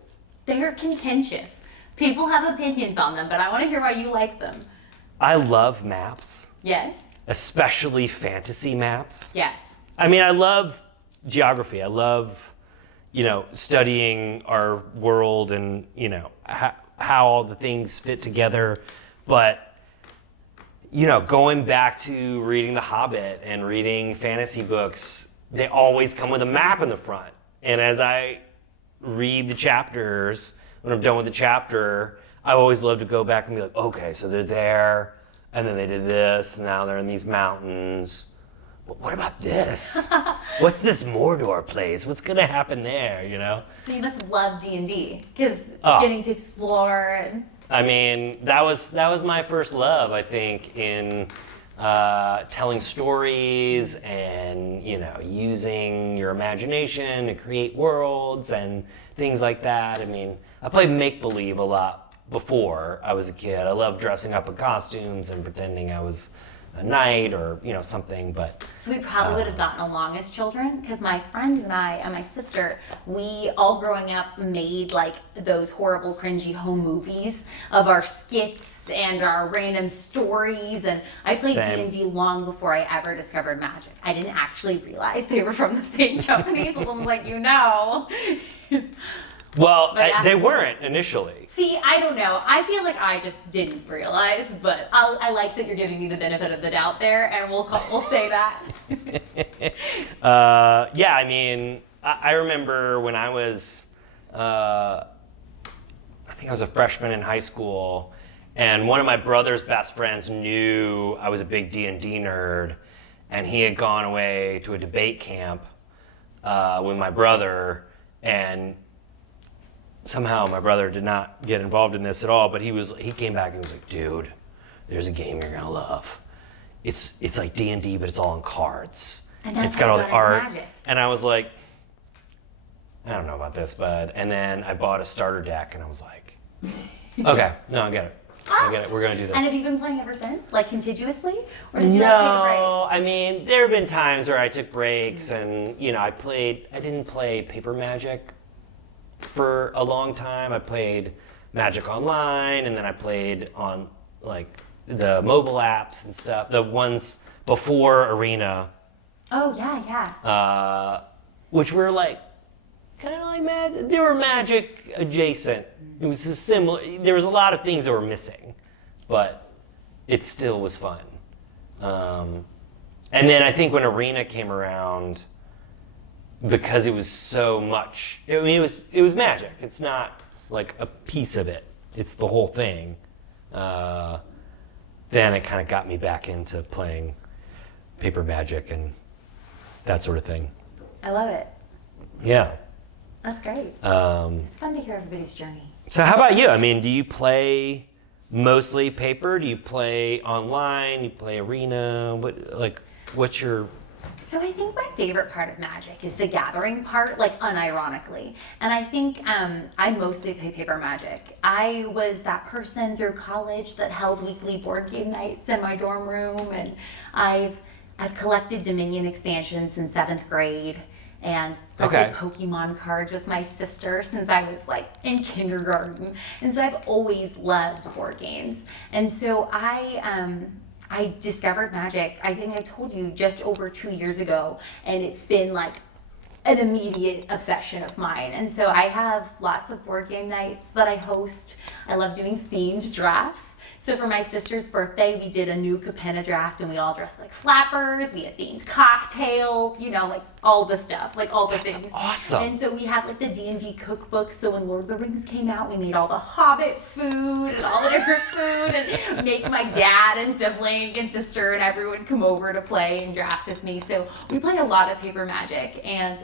They're contentious. People have opinions on them, but I want to hear why you like them. I love maps. Yes? Especially fantasy maps. Yes. I mean, I love geography. I love, studying our world and, how all the things fit together. But, going back to reading The Hobbit and reading fantasy books, they always come with a map in the front. And as I read the chapters, when I'm done with the chapter, I always love to go back and be like, okay, so they're there, and then they did this, and now they're in these mountains. But what about this? What's this Mordor place? What's gonna happen there, So you must love D&D, because Oh. getting to explore. And... I mean, that was my first love, I think, in telling stories and, using your imagination to create worlds and things like that. I mean, I played make-believe a lot before I was a kid. I loved dressing up in costumes and pretending I was a knight or, something, but... So we probably would have gotten along as children, because my friend and I and my sister, we all growing up made like those horrible cringy home movies of our skits and our random stories, and I played Same. D&D long before I ever discovered magic. I didn't actually realize they were from the same company until someone was like, Well, But they weren't initially. See, I don't know. I feel like I just didn't realize, but I like that you're giving me the benefit of the doubt there, and we'll say that. Yeah, I mean, I remember when I was, I think I was a freshman in high school, and one of my brother's best friends knew I was a big D&D nerd, and he had gone away to a debate camp with my brother, and somehow my brother did not get involved in this at all, but he came back and was like, dude, there's a game you're gonna love. It's like D&D, but it's all in cards. And that's it's got how all you the got into art. Magic. And I was like, I don't know about this, bud. And then I bought a starter deck and I was like, okay, no, I get it. I get it. We're gonna do this. And have you been playing ever since, like contiguously, or did you like take a break? No, I mean, there have been times where I took breaks and, I didn't play Paper Magic for a long time. I played Magic Online, and then I played on like the mobile apps and stuff, the ones before Arena, Oh yeah. which were like kind of like they were Magic adjacent. It was a similar. There was a lot of things that were missing, but it still was fun. And then I think when Arena came around, because it was so much. I mean, it was Magic. It's not like a piece of it. It's the whole thing. Then it kind of got me back into playing Paper Magic and that sort of thing. I love it. Yeah. That's great. It's fun to hear everybody's journey. So how about you? I mean, do you play mostly paper? Do you play online? You play arena? What's your... So I think my favorite part of Magic is the gathering part, like unironically. And I think I mostly play paper Magic. I was that person through college that held weekly board game nights in my dorm room, and I've collected Dominion expansions since 7th grade, and collected Pokemon cards with my sister since I was like in kindergarten. And so I've always loved board games. And so I discovered Magic, I think I told you, just over 2 years ago, and it's been like an immediate obsession of mine. And so I have lots of board game nights that I host. I love doing themed drafts. So for my sister's birthday, we did a new Capenna draft, and we all dressed like flappers. We had themed cocktails, like all the stuff, like all the things. Awesome. And so we have like the D&D cookbook. So when Lord of the Rings came out, we made all the Hobbit food and all the different food, and make my dad and sibling and sister and everyone come over to play and draft with me. So we play a lot of paper Magic, and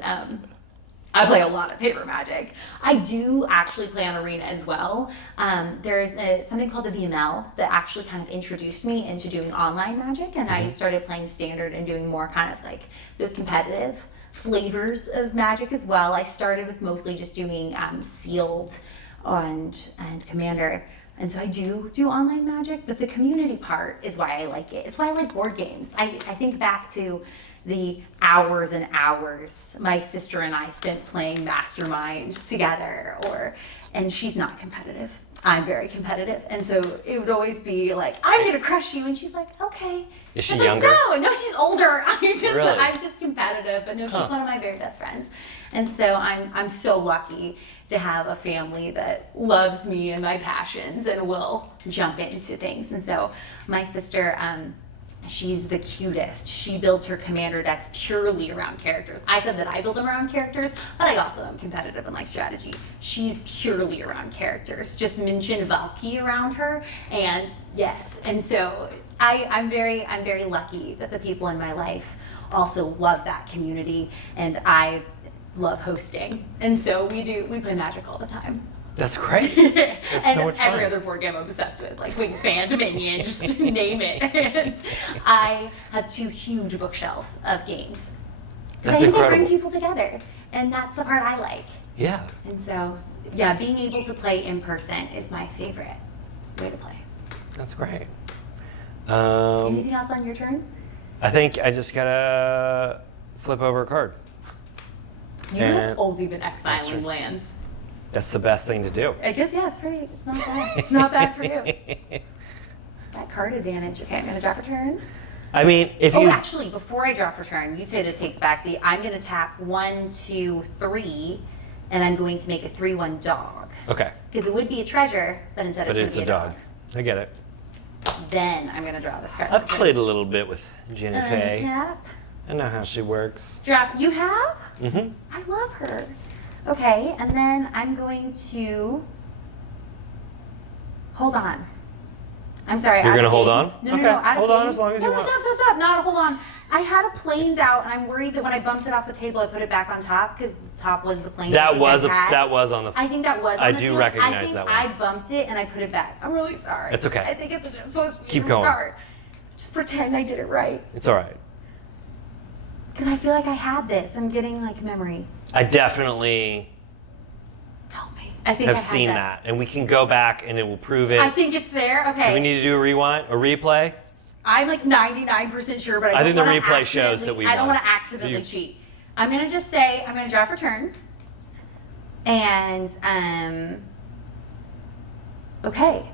I play a lot of paper Magic. I do actually play on Arena as well. There's something called the VML that actually kind of introduced me into doing online Magic, and I started playing Standard and doing more kind of like those competitive flavors of Magic as well. I started with mostly just doing Sealed and Commander. And so I do online Magic, but the community part is why I like it. It's why I like board games. I think back to the hours and hours my sister and I spent playing Mastermind together, and she's not competitive. I'm very competitive, and so it would always be like, I'm gonna crush you, and she's like, okay. Is she I was younger? Like, no, she's older. Really? I'm just competitive, but no, she's one of my very best friends. And so I'm so lucky to have a family that loves me and my passions and will jump into things. And so my sister, she's the cutest. She builds her commander decks purely around characters. I said that I build them around characters, but I also am competitive and like strategy. She's purely around characters. Just mention Valky around her, and yes. And so I'm very lucky that the people in my life also love that community, and I love hosting. And so we play Magic all the time. That's great. That's and so much fun. every other board game I'm obsessed with, like Wingspan, Dominion, just name it. And I have 2 huge bookshelves of games. That's I think incredible. they bring people together, and that's the part I like. Yeah. And so, yeah, being able to play in person is my favorite way to play. That's great. Anything else on your turn? I think I just gotta flip over a card. You And have only been that's exiling true. lands. That's the best thing to do. I guess, yeah, it's not bad. It's not bad for you. That card advantage. Okay, I'm going to draw for turn. I mean, if you... Oh, actually, before I draw for turn, you said it takes backseat. I'm going to tap 1, 2, 3, and I'm going to make a 3/1 dog. Okay. Because it would be a treasure, but instead But it's it's going to a be a dog. I get it. Then I'm going to draw this card. I've for turn. played a little bit with Jenny Faye. Untap. I know how she works. Draft. You have? Mm-hmm. I love her. Okay, and then I'm going to hold on. I'm sorry. You're out gonna of hold game. on? No, Okay, no, out of hold on game. as long as you no, want. Stop. Not hold on. I had a planes out, and I'm worried that when I bumped it off the table, I put it back on top because the top was the plane. That was on the... I think that was. On I the do field. recognize I think that one. I bumped it and I put it back. I'm really sorry. It's okay. I think it's supposed to be Keep a going. card. Just pretend I did it right. It's all right. Because I feel like I had this. I'm getting like memory. I definitely Help me. I think I have had seen that. And we can go back and it will prove it. I think it's there. Okay. Do we need to do a rewind, a replay? I'm like 99% sure, but I I think don't the want to replay shows that we I don't won. want to accidentally You- cheat. I'm gonna just say I'm gonna draw for turn, and okay,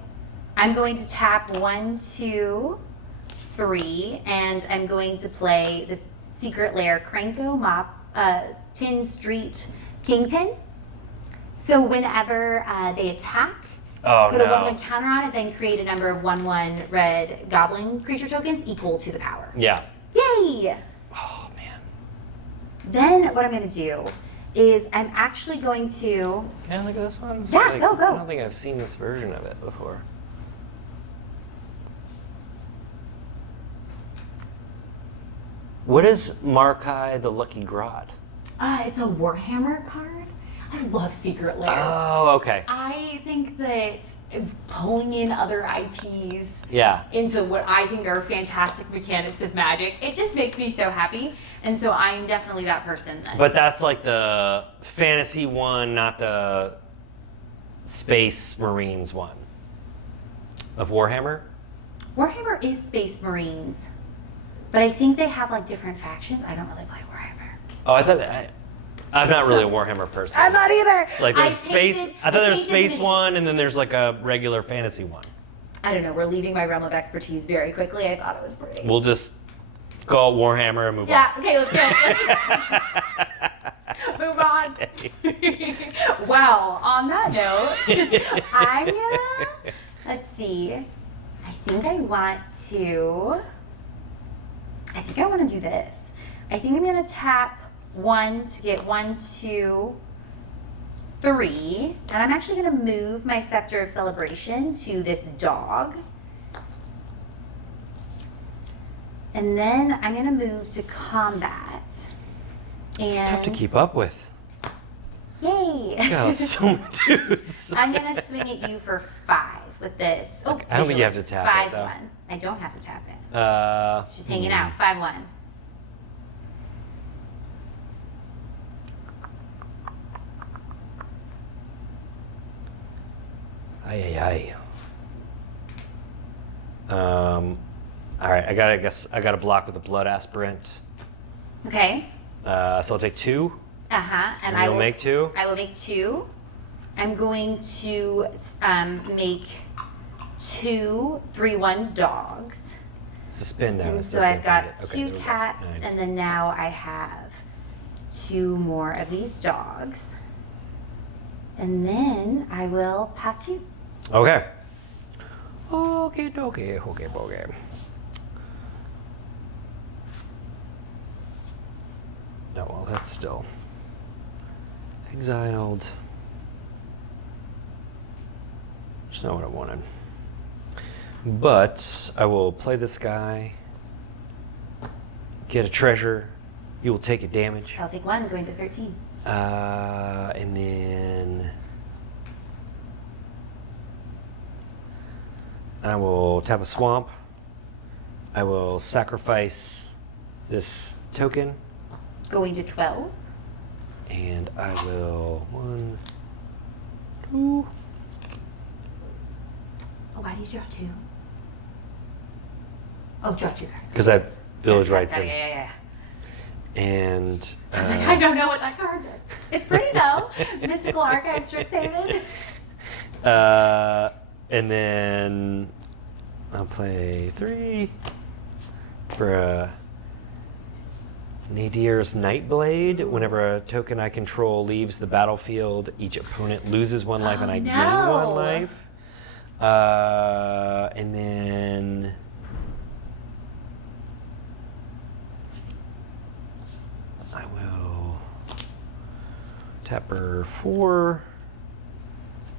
I'm going to tap 1, 2, 3, and I'm going to play this Secret Lair Cranko Tin Street Kingpin. So whenever they attack, Oh, put a no. 1/1 counter on it, then create a number of 1/1 red goblin creature tokens equal to the power. Yeah. Yay! Oh, man. Then what I'm going to do is I'm actually going to... Can I look at this one? It's Yeah, go. I don't think I've seen this version of it before. What is Markai the Lucky Grot? It's a Warhammer card. I love secret layers. Oh, okay. I think that pulling in other IPs Yeah. into what I think are fantastic mechanics of Magic, it just makes me so happy. And so I'm definitely that person then. But that's like the fantasy one, not the Space Marines one of Warhammer. Warhammer is Space Marines, but I think they have like different factions. I don't really play Warhammer. Oh, I thought I'm not really a Warhammer person. I'm not either. Like there's space. I thought there's space minis. one, and then there's like a regular fantasy one. I don't know. We're leaving my realm of expertise very quickly. I thought it was pretty. We'll just call it Warhammer and move Yeah. Okay. Let's go. Let's just move on. Well, on that note, I'm gonna. Let's see. I think I want to do this. I think I'm gonna tap 1 to get 1, 2, 3, and I'm actually gonna move my Scepter of Celebration to this dog. And then I'm gonna move to combat. And It's tough to keep up with. Yay! God, so many dudes. I'm gonna swing at you for 5 with this. Oh, I don't think you have to vigilance, tap it, 5, though. 1. I don't have to tap it. It's just Hmm. hanging out. 5, 1. Aye, aye. All right, I gotta block with a blood aspirant. Okay. So I'll take 2. And You'll make 2. I will make 2. I'm going to make 2 3-1 dogs. It's a spin down. And It's so okay. I've got Okay, 2 there we go. cats, Nice. and then now I have 2 more of these dogs. And then I will pass to you. Okay. Okay. No, well, that's still exiled. That's not what I wanted. But I will play this guy, get a treasure. You will take a damage. I'll take 1, going to 13. And then I will tap a swamp. I will sacrifice this token, Going to 12. and I will 1, 2. Oh, why did you draw 2? Oh, draw 2 cards. Because I have village rights in. Yeah. And I was like, I don't know what that card does. It's pretty though. Mystical Archive, Strixhaven. and then I'll play 3 for a Nadir's Nightblade. Whenever a token I control leaves the battlefield, each opponent loses 1 life and I gain 1 life. And then I will tap her 4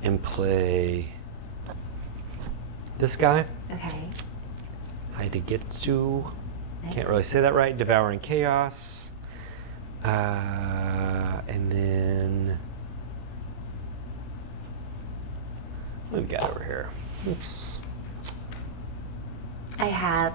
and play this guy. Okay. Haidegetsu. Nice. Can't really say that right. Devouring Chaos. And then what do we got over here? Oops. I have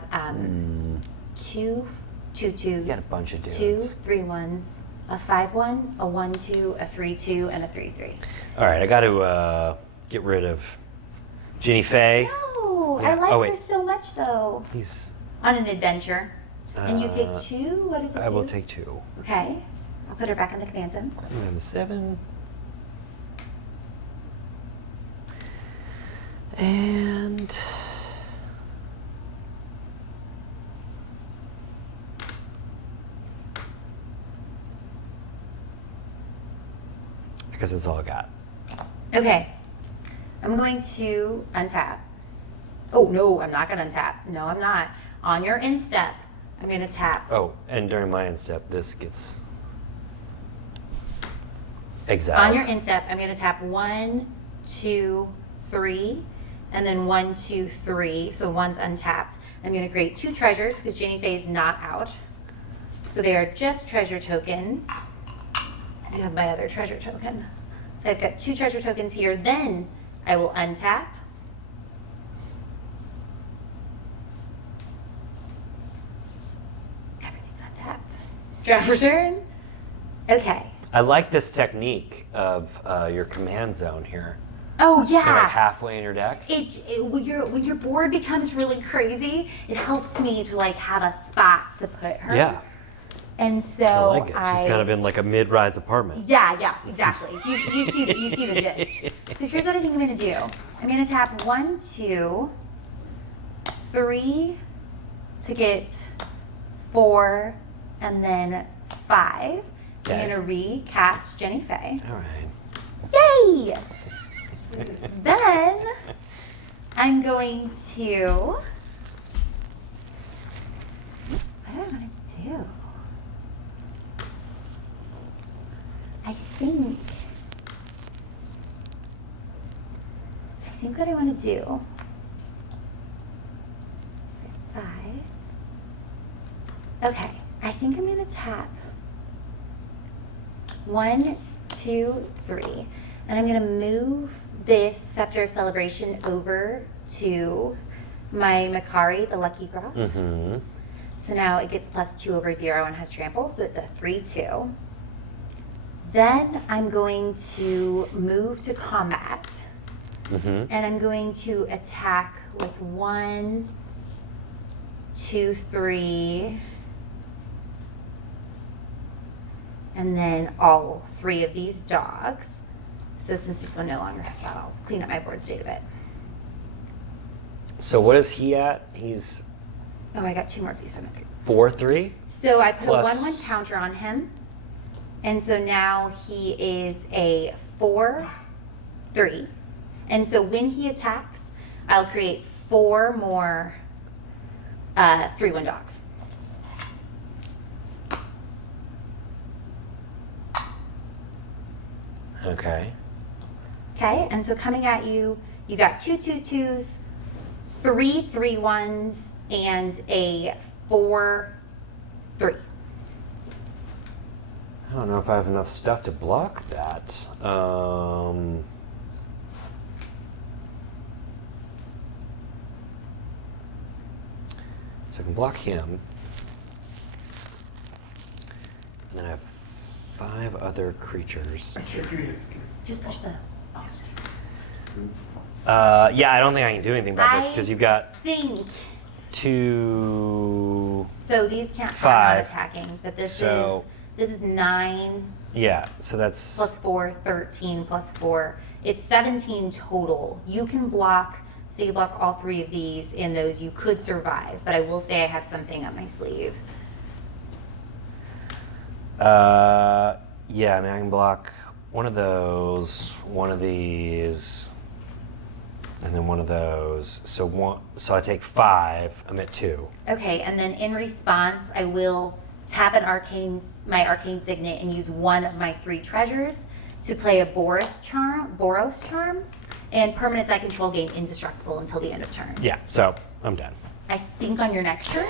2 2s. Got a bunch of dudes. 2 3-1s, a 5-1, a 1-2, a 3-2, and a 3-3. All right, I got to get rid of Ginny Faye. No, Yeah. I like Oh, her wait. so much though. He's. On an adventure. And you take 2? What is it? I will 2? take 2. Okay. I'll put her back in the command zone. I'm gonna have 7. And I guess that's all I got. Okay. I'm going to untap. Oh, no, I'm not going to untap. No, I'm not. On your instep, I'm going to tap. Oh, and during my instep, this gets exiled. On your instep, I'm going to tap 1, 2, 3, and then 1, 2, 3. So 1's untapped. I'm going to create 2 treasures because Ginny Faye's not out. So they are just treasure tokens. You have my other treasure token. So I've got 2 treasure tokens here. Then I will untap. Everything's untapped. Draw for turn. Okay. I like this technique of your command zone here. Oh yeah. Kind of like halfway in your deck. When your board becomes really crazy, it helps me to like have a spot to put her. Yeah. And so I like it. She's kind of in like a mid-rise apartment. Yeah, exactly. You see the gist. So here's what I think I'm gonna do. I'm gonna tap 1, 2, 3 to get 4, and then 5. Okay. I'm gonna recast Jenny Faye. All right. Yay! Then I'm going to. What do I want to do? I think what I want to do. 5. Okay, I think I'm going to tap 1, 2, 3, and I'm going to move this Scepter Celebration over to my Makari, the Lucky Grot. Mm-hmm. So now it gets +2/0 and has trample, so it's a 3/2. Then I'm going to move to combat, and I'm going to attack with 1, 2, 3, and then all 3 of these dogs. So since this one no longer has that, I'll clean up my board state a bit. So what is he at? He's Oh, I got 2 more of these, so I'm at 3. 4/3. So I put Plus- a 1/1 counter on him. And so now he is a 4/3. And so when he attacks, I'll create 4 more 3/1 dogs. Okay. Okay, and so coming at you, you got 2 2/2s, 3 3/1s, and a 4/3. I don't know if I have enough stuff to block that. So I can block him. And then I have 5 other creatures. Just push the. Yeah, I don't think I can do anything about this because you've got Think 2. so. These can't. 5. I'm not attacking, but this So- is 9 Yeah, so that's plus 4, 13 plus 4. It's 17 total. You can block. So you block all 3 of these, and those you could survive. But I will say I have something up my sleeve. yeah, I mean I can block one of those, one of these, and then one of those. So I take 5, I'm at 2. Okay, and then in response, I will tap my arcane signet, and use one of my 3 treasures to play a Boros charm, and permanents I control gain indestructible until the end of turn. Yeah, so I'm done. I think on your next turn.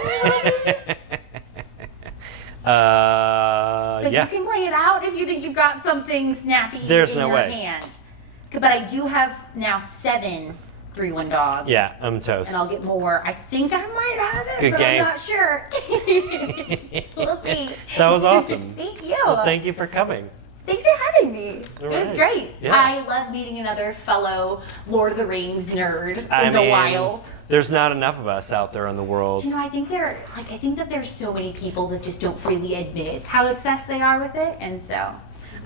But yeah. you can play it out if you think you've got something snappy There's in no your way. hand. But I do have now 7 3/1 dogs. Yeah, I'm toast. And I'll get more. I think I might have it, Good but game. I'm not sure. We'll see. That was awesome. Thank you. Well, thank you for coming. Thanks for having me. All It was right. great. Yeah. I love meeting another fellow Lord of the Rings nerd I in the mean, wild. There's not enough of us out there in the world. You know, I think that there's so many people that just don't freely admit how obsessed they are with it, and so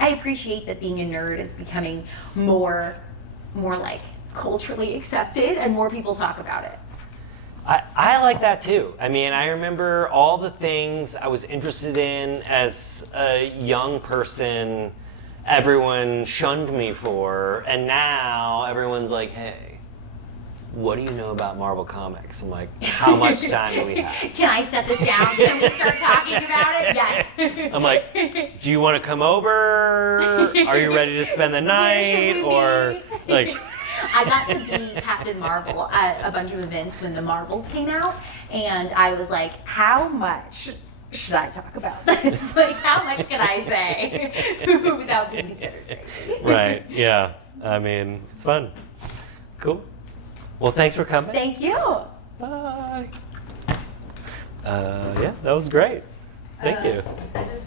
I appreciate that being a nerd is becoming more like culturally accepted, and more people talk about it. I like that too. I mean, I remember all the things I was interested in as a young person, everyone shunned me for, and now everyone's like, hey, what do you know about Marvel Comics? I'm like, how much time do we have? Can I set this down? Can we start talking about it? Yes. I'm like, do you want to come over? Are you ready to spend the Where should night? we Or meet? like, I got to be Captain Marvel at a bunch of events when the Marvels came out, and I was like, how much should I talk about this? Like, how much can I say without being considered crazy? Right. Yeah. I mean, it's fun. Cool. Well, thanks for coming. Thank you. Bye. Yeah, that was great. Thank you. I just